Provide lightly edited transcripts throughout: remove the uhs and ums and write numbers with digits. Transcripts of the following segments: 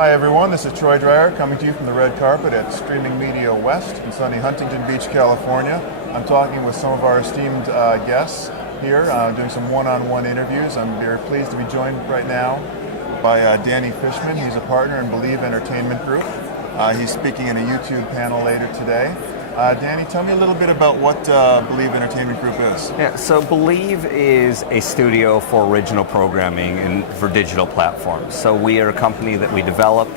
Hi everyone, this is Troy Dreyer coming to you from the red carpet at Streaming Media West in sunny Huntington Beach, California. I'm talking with some of our esteemed guests here, doing some one-on-one interviews. I'm very pleased to be joined right now by Danny Fishman. He's a partner in Believe Entertainment Group. He's speaking in a YouTube panel later today. Danny, tell me a little bit about what Believe Entertainment Group is. Yeah, so Believe is a studio for original programming and for digital platforms. So we are a company that we develop,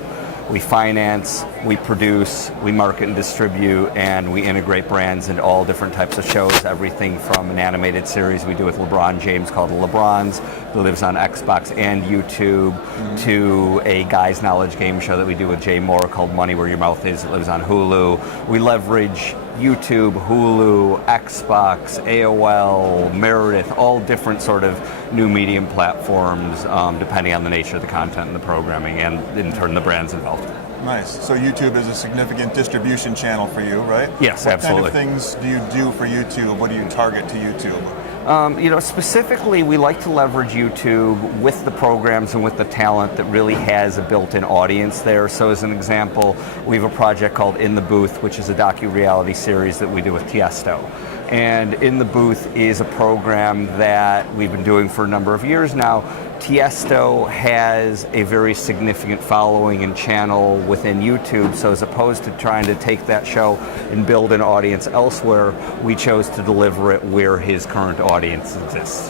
we finance, we produce, we market and distribute, and we integrate brands into all different types of shows, everything from an animated series we do with LeBron James called The LeBrons, that lives on Xbox and YouTube, to a Guys Knowledge game show that we do with Jay Moore called Money Where Your Mouth Is, that lives on Hulu. We leverage YouTube, Hulu, Xbox, AOL, Meredith, all different sort of new medium platforms, depending on the nature of the content and the programming, and in turn the brands involved. Nice. So YouTube is a significant distribution channel for you, right? Yes, absolutely. What kind of things do you do for YouTube? What do you target to YouTube? Specifically, we like to leverage YouTube with the programs and with the talent that really has a built-in audience there. So as an example, we have a project called In the Booth, which is a docu-reality series that we do with Tiesto. And In the Booth is a program that we've been doing for a number of years now. Tiesto has a very significant following and channel within YouTube, so as opposed to trying to take that show and build an audience elsewhere, we chose to deliver it where his current audience exists.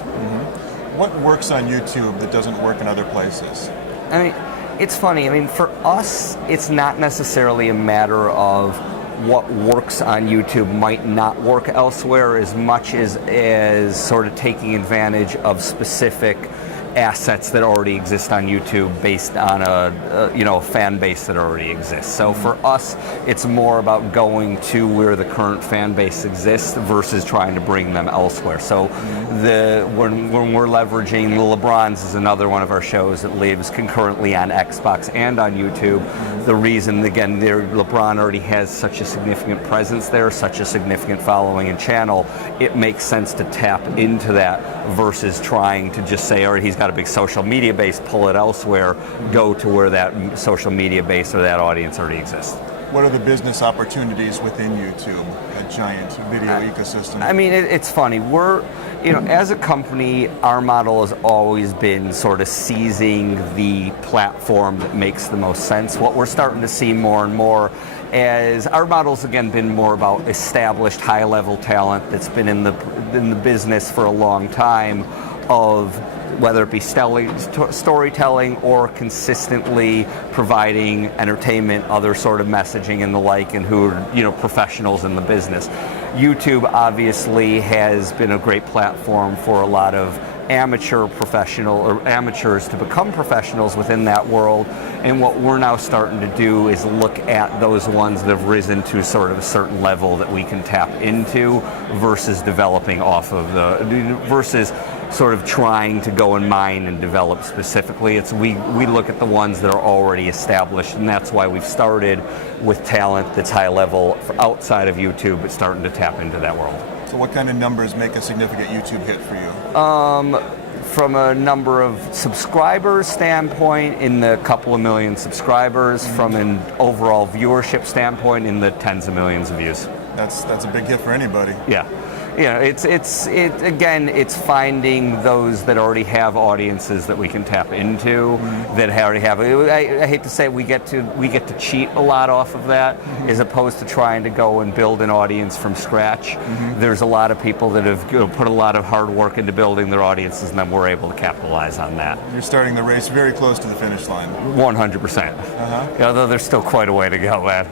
What works on YouTube that doesn't work in other places? I mean, it's funny. I mean, for us, it's not necessarily a matter of what works on YouTube might not work elsewhere as much as sort of taking advantage of specific assets that already exist on YouTube based on a fan base that already exists. So for us, it's more about going to where the current fan base exists versus trying to bring them elsewhere. So when we're leveraging The LeBrons is another one of our shows that lives concurrently on Xbox and on YouTube. The reason, again, LeBron already has such a significant presence there, such a significant following and channel, it makes sense to tap into that versus trying to just say, all right, he's got a big social media base, pull it elsewhere, go to where that social media base or that audience already exists. What are the business opportunities within YouTube, a giant video ecosystem? I mean, it's funny. As a company, our model has always been sort of seizing the platform that makes the most sense. What we're starting to see more and more as our model's again been more about established high-level talent that's been in the business for a long time, of whether it be storytelling or consistently providing entertainment, other sort of messaging and the like, and who are professionals in the business. YouTube obviously has been a great platform for a lot of amateurs to become professionals within that world, and what we're now starting to do is look at those ones that have risen to sort of a certain level that we can tap into versus developing off of versus sort of trying to go and mine and develop specifically. We look at the ones that are already established, and that's why we've started with talent that's high level outside of YouTube, but starting to tap into that world. So what kind of numbers make a significant YouTube hit for you? From a number of subscribers standpoint, in the couple of million subscribers. From an overall viewership standpoint, in the tens of millions of views. That's a big hit for anybody. Yeah. It's finding those that already have audiences that we can tap into, that already have. I hate to say we get to cheat a lot off of that, as opposed to trying to go and build an audience from scratch. There's a lot of people that have put a lot of hard work into building their audiences, and then we're able to capitalize on that. You're starting the race very close to the finish line. 100%. Although there's still quite a way to go, man.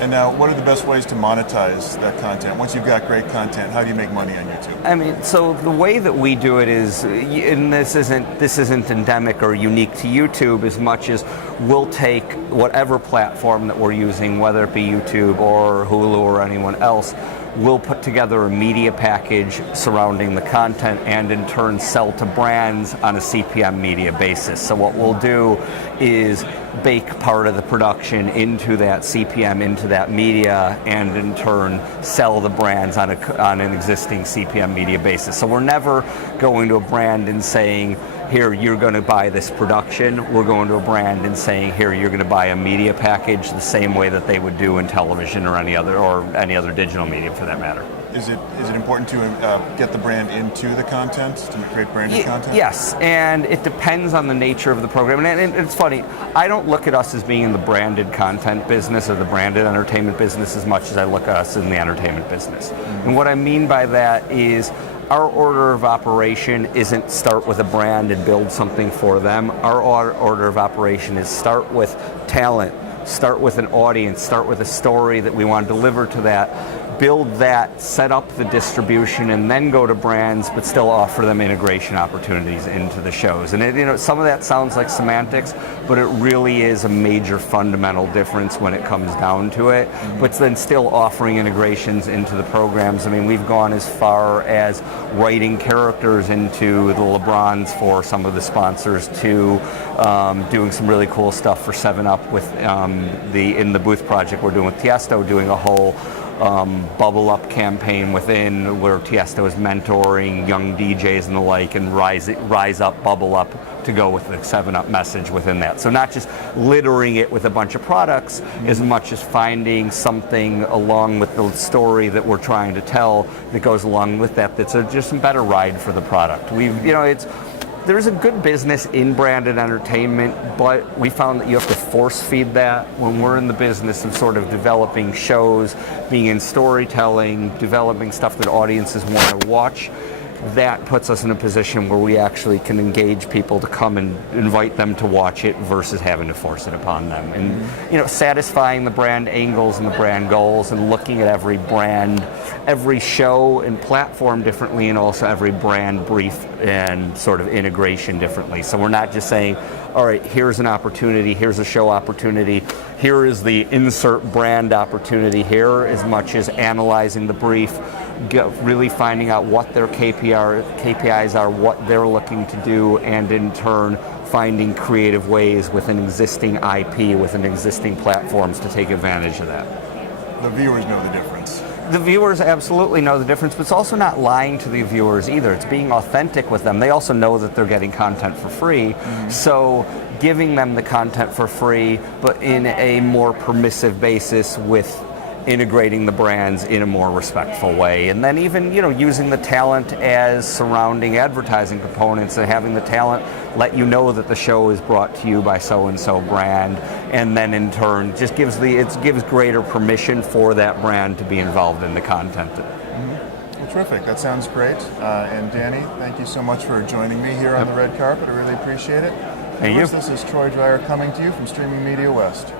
And now, what are the best ways to monetize that content? Once you've got great content, how do you make money on YouTube? I mean, so the way that we do it is, and this isn't endemic or unique to YouTube as much as we'll take whatever platform that we're using, whether it be YouTube or Hulu or anyone else, we'll put together a media package surrounding the content and in turn sell to brands on a CPM media basis. So what we'll do is bake part of the production into that CPM, into that media, and in turn sell the brands on an existing CPM media basis. So we're never going to a brand and saying, here, you're going to buy this production. We're going to a brand and saying, here, you're going to buy a media package the same way that they would do in television or any other digital medium for that matter. Is it important to get the brand into the content, to create branded content? Yes, and it depends on the nature of the program. And it's funny, I don't look at us as being in the branded content business or the branded entertainment business as much as I look at us in the entertainment business. Mm-hmm. And what I mean by that is our order of operation isn't start with a brand and build something for them. Our order of operation is start with talent, start with an audience, start with a story that we want to deliver to that, build that, set up the distribution, and then go to brands, but still offer them integration opportunities into the shows. And some of that sounds like semantics, but it really is a major fundamental difference when it comes down to it. Mm-hmm. But then still offering integrations into the programs. I mean, we've gone as far as writing characters into the LeBrons for some of the sponsors to doing some really cool stuff for 7-Up with in the Booth project we're doing with Tiesto, doing a whole Bubble Up campaign within where Tiesto is mentoring young DJs and the like, and rise up, bubble up to go with the 7-Up message within that. So not just littering it with a bunch of products, as much as finding something along with the story that we're trying to tell that goes along with that. That's just a better ride for the product. There's a good business in branded entertainment, but we found that you have to force feed that. When we're in the business of sort of developing shows, being in storytelling, developing stuff that audiences want to watch, that puts us in a position where we actually can engage people to come and invite them to watch it versus having to force it upon them. And satisfying the brand angles and the brand goals, and looking at every brand, every show and platform differently, and also every brand brief and sort of integration differently. So we're not just saying, all right, here's an opportunity, here's a show opportunity, here is the insert brand opportunity here, as much as analyzing the brief, really finding out what their KPIs are, what they're looking to do, and in turn finding creative ways within existing IP, within existing platforms to take advantage of that. The viewers know the difference. The viewers absolutely know the difference, but it's also not lying to the viewers either. It's being authentic with them. They also know that they're getting content for free, so giving them the content for free, but in a more permissive basis with integrating the brands in a more respectful way. And then even, using the talent as surrounding advertising components, and having the talent let you know that the show is brought to you by so-and-so brand, and then in turn just gives greater permission for that brand to be involved in the content. Well, terrific. That sounds great. And Danny, thank you so much for joining me here on the red carpet. I really appreciate it. Thank you. This is Troy Dreyer coming to you from Streaming Media West.